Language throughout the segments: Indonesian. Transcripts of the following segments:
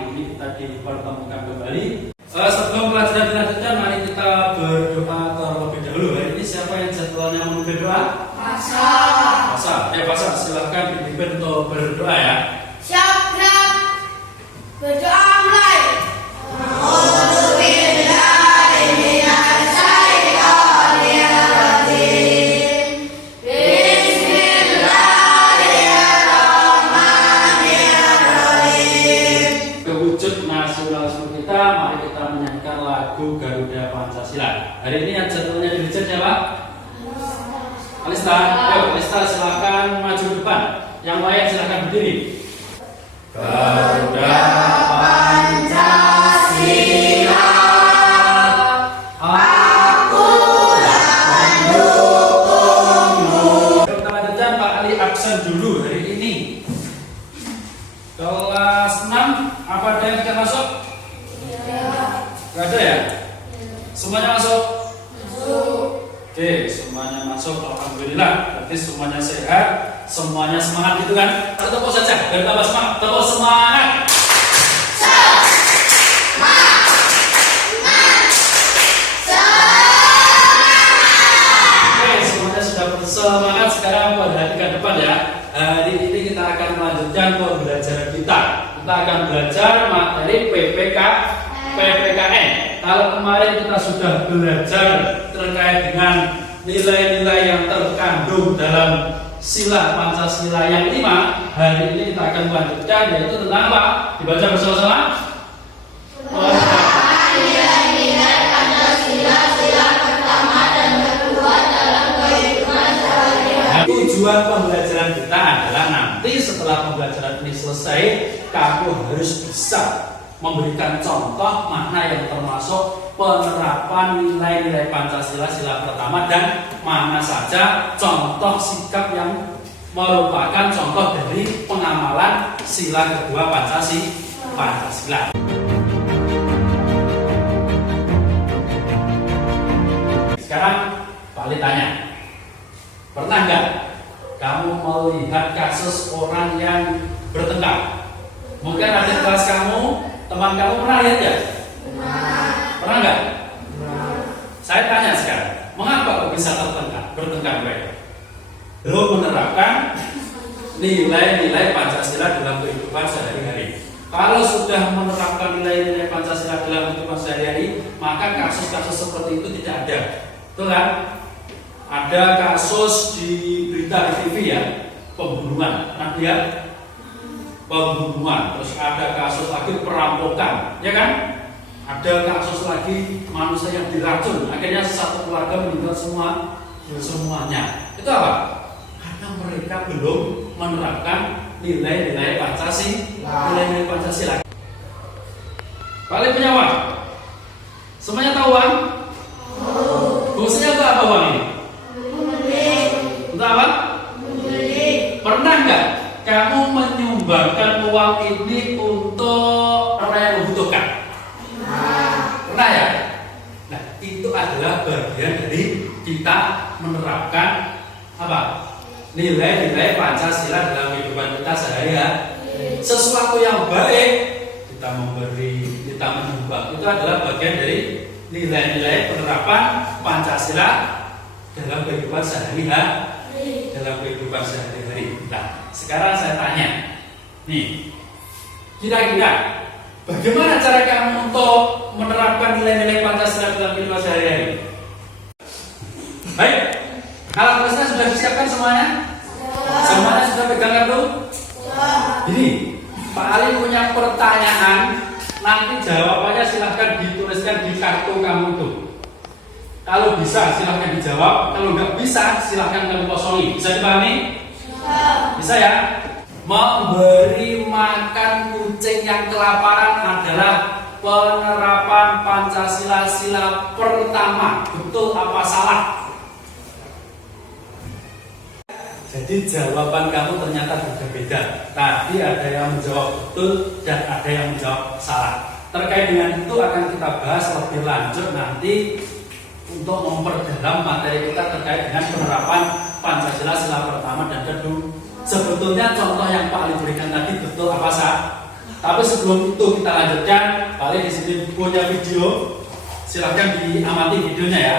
hari ini kita dipertemukan kembali. Sebelum pelajaran dilanjutkan, mari kita berdoa terlebih dahulu. Hari ini siapa yang jadwalnya mau berdoa? Pasal. Pasal, silahkan dipimpin untuk berdoa ya. Siap, berdoa mulai. Kewujud nasionalisme kita, mari kita menyanyikan lagu Garuda Pancasila. Hari ini yang jadwalnya dirijen siapa? Alista. Ayo, Alista silahkan maju depan. Yang lain silahkan berdiri. Garuda Pancasila, aku mendukungmu. Kita lanjutkan, Pak Ali absen dulu hari ini. Kelas 6, apa ada yang tidak masuk? Gak ada ya? Semuanya masuk? Oke, semuanya masuk, alhamdulillah. Berarti semuanya sehat, semuanya semangat gitu kan? Satu tepuk saja, biar tambah semangat. Tepuk semangat. Oke, semuanya sudah bersemangat. Sekarang perhatikan depan ya. Hari ini kita akan melanjutkan pembelajaran kita. Kita akan belajar materi PPKN. Kalau kemarin kita sudah belajar terkait dengan nilai-nilai yang terkandung dalam sila Pancasila yang 5, hari ini kita akan melanjutkan yaitu tentang apa? Dibaca bersama-sama. Penerapan nilai-nilai Pancasila sila pertama dan kedua dalam kehidupan sehari-hari. Tujuan pembelajaran kita adalah nanti setelah pembelajaran ini selesai, kamu harus bisa memberikan contoh mana yang termasuk penerapan nilai-nilai Pancasila sila pertama dan mana saja contoh sikap yang merupakan contoh dari pengamalan sila kedua Pancasila. Sekarang Pak Ali tanya, pernah nggak kamu melihat kasus orang yang bertengkar? Mungkin ada di kelas kamu, teman kamu pernah lihat ya? Pernah nggak? Saya tanya sekarang, mengapa kok bisa bertengkar mereka? Belum menerapkan nilai-nilai Pancasila dalam kehidupan sehari-hari. Kalau sudah menerapkan nilai-nilai Pancasila dalam kehidupan sehari-hari, maka kasus-kasus seperti itu tidak ada. Betul kan? Ada kasus di berita di TV ya, pembunuhan, pernah lihat? Pembunuhan, terus ada kasus lagi perampokan, ya kan? Ada kasus lagi manusia yang diracun, akhirnya satu keluarga meninggal semuanya. Itu apa? Karena mereka belum menerapkan nilai-nilai Pancasila. Kalian punya uang? Semuanya tahu uang? Fungsinya untuk apa uang ini? Untuk apa? Pernah nggak kamu menyumbangkan uang ini untuk orang yang membutuhkan? Pernah ya? Nah, itu adalah bagian dari kita menerapkan apa? Nilai-nilai Pancasila dalam kehidupan kita sehari-hari. Sesuatu yang baik kita memberi, kita menyumbang, itu adalah bagian dari nilai-nilai penerapan Pancasila dalam kehidupan sehari-hari. Nah, sekarang saya tanya, nih, kira-kira bagaimana cara kamu untuk menerapkan nilai-nilai Pancasila dalam kehidupan sehari-hari? Baik, alat tulisnya sudah disiapkan semuanya? Semuanya sudah pegang kartu? Ini, Pak Ali punya pertanyaan, nanti jawabannya silahkan dituliskan di kartu kamu itu. Kalau bisa silahkan dijawab, kalau nggak bisa silahkan kamu kosongi. Bisa dipahami? Bisa ya? Memberi makan kucing yang kelaparan adalah penerapan Pancasila sila pertama. Betul apa salah? Jadi jawaban kamu ternyata berbeda. Tadi ada yang menjawab betul dan ada yang menjawab salah. Terkait dengan itu akan kita bahas lebih lanjut nanti untuk memperdalam materi kita terkait dengan penerapan Pancasila sila pertama dan kedua. Sebetulnya contoh yang Pak Ali berikan tadi betul apa salah? Tapi sebelum itu kita lanjutkan. Paling di sini punya video. Silahkan diamati videonya ya.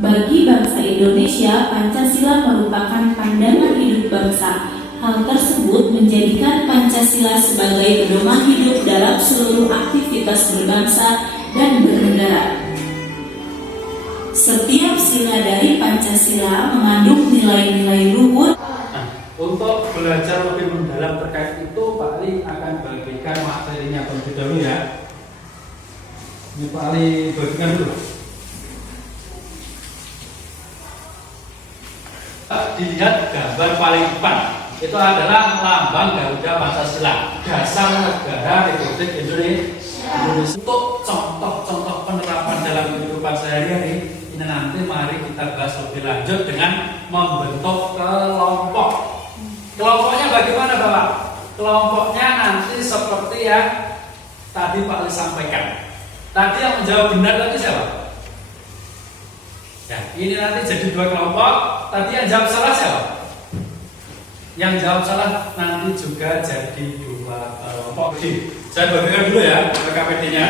Bagi bangsa Indonesia, Pancasila merupakan pandangan hidup bangsa. Hal tersebut menjadikan Pancasila sebagai pedoman hidup dalam seluruh aktivitas berbangsa dan bernegara. Setiap sila dari Pancasila mengandung nilai-nilai luhur. Nah, untuk belajar lebih mendalam terkait itu, Pak Ali akan bagikan materinya terlebih dahulu ya. Ini Pak Ali bagikan dulu. Dilihat gambar paling depan, itu adalah lambang Garuda Pancasila, dasar negara Republik Indonesia. Untuk contoh-contoh penerapan dalam kehidupan sehari-hari ini nanti mari kita bahas lebih lanjut dengan membentuk kelompok. Kelompoknya bagaimana Bapak? Kelompoknya nanti seperti yang tadi Pak Ali sampaikan. Tadi yang menjawab benar tadi siapa? Ya, ini nanti jadi dua kelompok. Tadi yang jawab salah siapa? Yang jawab salah nanti juga jadi dua kelompok. Saya bagikan dulu ya LKPD-nya.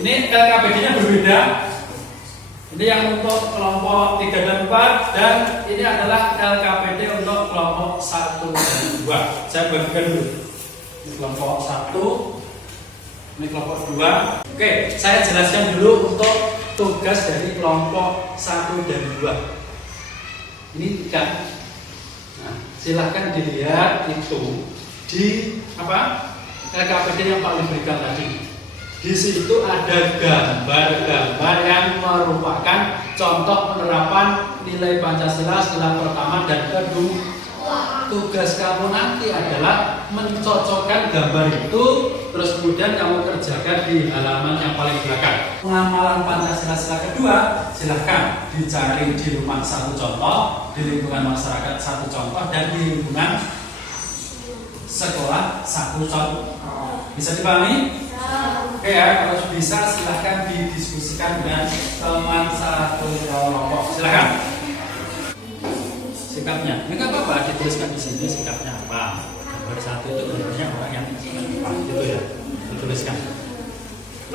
Ini LKPD-nya berbeda. Ini yang untuk kelompok 3 dan 4, dan ini adalah LKPD untuk kelompok 1 dan 2. Saya bagikan dulu. Ini kelompok 1, ini kelompok 2. Oke, saya jelaskan dulu untuk tugas dari kelompok 1 dan 2. Ini kan. Nah, silahkan dilihat itu di apa? LKPD yang paling berikan tadi. Di situ ada gambar-gambar yang merupakan contoh penerapan nilai Pancasila sila pertama dan kedua. Tugas kamu nanti adalah mencocokkan gambar itu, terus kemudian kamu kerjakan di halaman yang paling belakang. Pengamalan Pancasila sila kedua, silahkan dicari di rumah satu contoh, di lingkungan masyarakat satu contoh, dan di lingkungan sekolah satu contoh. Bisa dipahami? Oke ya, kalau bisa silahkan didiskusikan dengan teman satu kelompok. Silahkan. Sikapnya, ini nggak apa-apa, dituliskan di sini sikapnya apa. Gambar 1 itu gambarnya orang yang apa, gitu ya, dituliskan.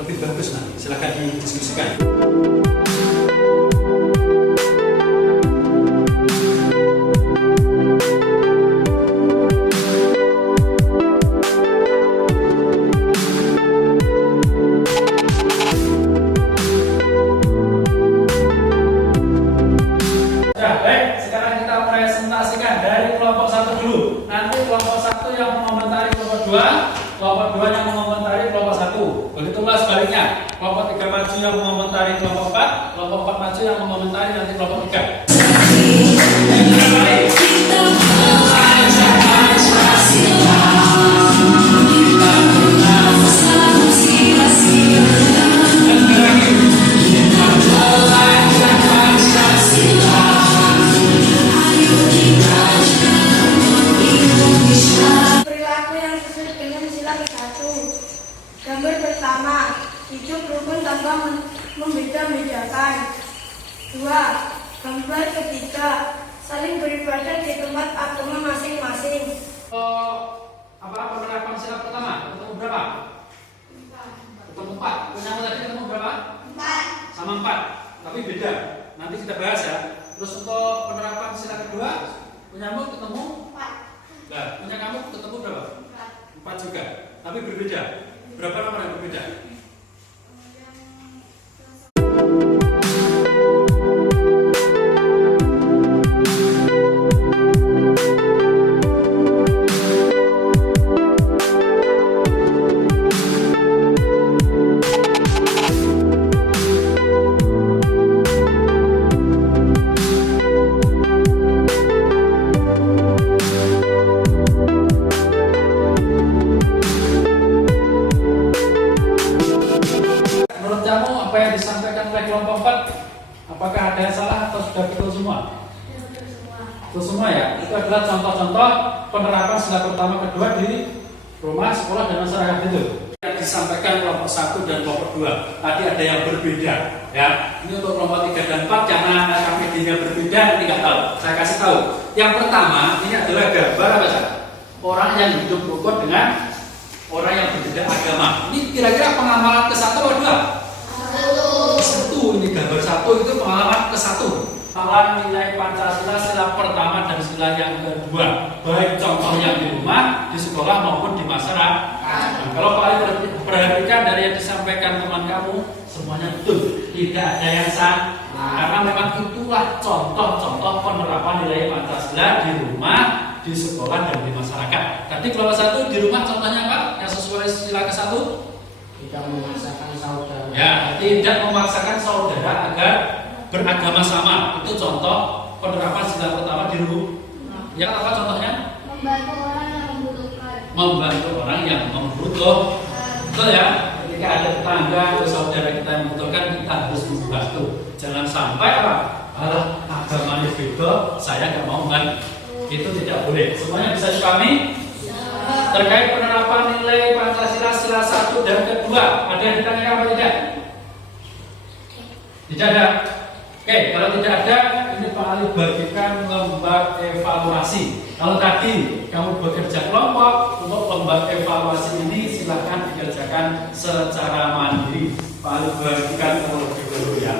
Lebih bagus nanti. Silahkan didiskusikan. Kelompok 2 yang mengomentari kelompok 1. Begitulah sebaliknya. Kelompok 3 maju yang mengomentari kelompok 4. Kelompok 4 maju yang mengomentari nanti kelompok 3. Gambar pertama, hidup rukun tanpa membeda-bedakan. 2. Gambar ketiga, saling beribadah di tempat agama masing-masing. Penerapan sila pertama ketemu berapa? 4. Ketemu 4. Punyamu tadi ketemu berapa? 4. Sama 4, tapi beda. Nanti kita bahas ya. Terus untuk penerapan sila kedua, punyamu ketemu 4. Nah, punya kamu ketemu berapa? 4 juga, tapi berbeda. Berapa nomor yang berbeda? Apa yang disampaikan oleh kelompok 4, apakah ada yang salah atau sudah betul semua? Betul semua ya. Itu adalah contoh-contoh penerapan sila pertama kedua di rumah, sekolah, dan masyarakat itu. Yang disampaikan kelompok 1 dan kelompok 2 tadi ada yang berbeda ya. Ini untuk kelompok 3 dan 4 karena KPD-nya berbeda, nanti nggak tahu. Saya kasih tahu. Yang pertama ini adalah gambar apa sih? Orang yang hidup rukun dengan orang yang berbeda agama. Ini kira-kira pengamalan ke-1 atau 2? Satu. Ini gambar 1 itu pengalaman ke-1. Pengalaman nilai Pancasila sila pertama dan sila yang kedua, baik contohnya di rumah, di sekolah maupun di masyarakat. Nah, kalau kalian perhatikan dari yang disampaikan teman kamu, semuanya betul, tidak ada yang salah. Karena memang itulah contoh-contoh penerapan nilai Pancasila di rumah, di sekolah dan di masyarakat. Tadi kelompok 1 di rumah contohnya apa? Yang sesuai sila ke-1? Tidak memaksakan saudara. Ya, tidak memaksakan saudara agar beragama sama. Itu contoh penerapan sila pertama di rumah. Yang apa contohnya? Membantu orang yang membutuhkan. Membantu orang yang membutuhkan. Betul ya? Ketika ada tetangga atau saudara kita yang membutuhkan, kita harus membantu. Jangan sampai apa? Agamanya beda, saya nggak mau kan? Itu tidak boleh. Semuanya bisa dipahami? Terkait penerapan nilai Pancasila sila 1 dan kedua, ada yang ditanya apa tidak? Tidak ada. Oke, kalau tidak ada, ini Pak Ali bagikan lembar evaluasi. Kalau tadi kamu bekerja kelompok, untuk lembar evaluasi ini silahkan dikerjakan secara mandiri. Pak Ali bagikan terlebih dahulu ya.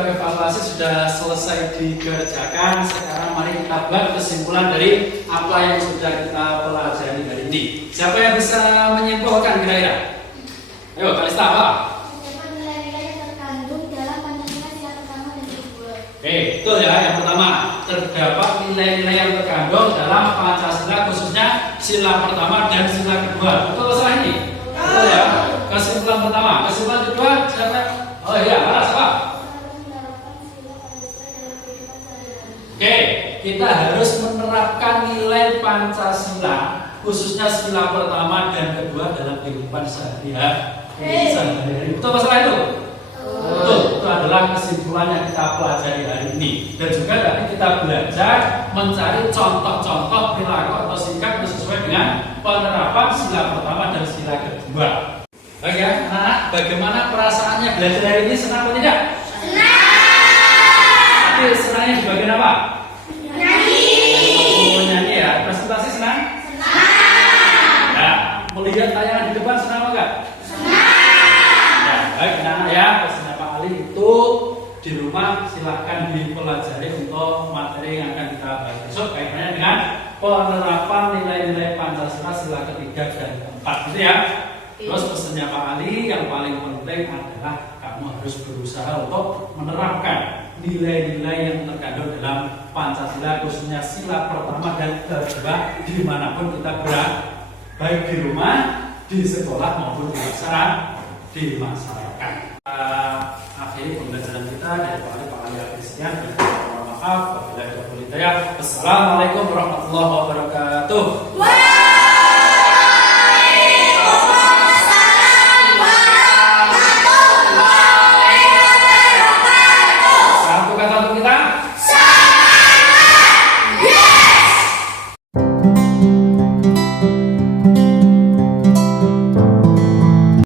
Evaluasi sudah selesai dikerjakan. Sekarang mari kita buat kesimpulan dari apa yang sudah kita pelajari hari ini. Siapa yang bisa menyimpulkan kira-kira? Ayo, Kalista apa? Terdapat nilai-nilai yang terkandung dalam Pancasila sila pertama dan kedua. Oke, betul ya. Yang pertama, terdapat nilai-nilai yang terkandung dalam Pancasila khususnya sila pertama dan sila kedua. Betul salah ini? Betul ya. Kesimpulan pertama. Kesimpulan kedua siapa? Oh iya, siapa? Oke, kita harus menerapkan nilai Pancasila khususnya sila pertama dan kedua dalam kehidupan sehari-hari. Betul masalah itu? Betul, itu adalah kesimpulan yang kita pelajari hari ini. Dan juga tadi kita belajar mencari contoh-contoh perilaku atau sikap yang sesuai dengan penerapan sila pertama dan sila kedua. Baik ya, anak-anak, bagaimana perasaannya belajar hari ini? Senang atau tidak? Tapi senangnya di bagian apa? Nyanyi ya. Presentasi senang? Senang. Ya, melihat tayangan di depan senang apa enggak? Senang. Ya, baik anak-anak ya. Pesannya Pak Ali itu di rumah silahkan dipelajari untuk materi yang akan kita bahas besok kaitannya dengan penerapan nilai-nilai Pancasila sila ketiga dan keempat, gitu ya. Terus pesannya Pak Ali yang paling penting adalah kamu harus berusaha untuk menerapkan nilai-nilai yang terkandung dalam Pancasila khususnya sila pertama dan kedua dimanapun kita berada, baik di rumah, di sekolah maupun di masyarakat. Akhiri pembelajaran kita dari Pak Ali Akhirisian. Mohon maaf apabila ada hidayah. Assalamualaikum warahmatullahi wabarakatuh.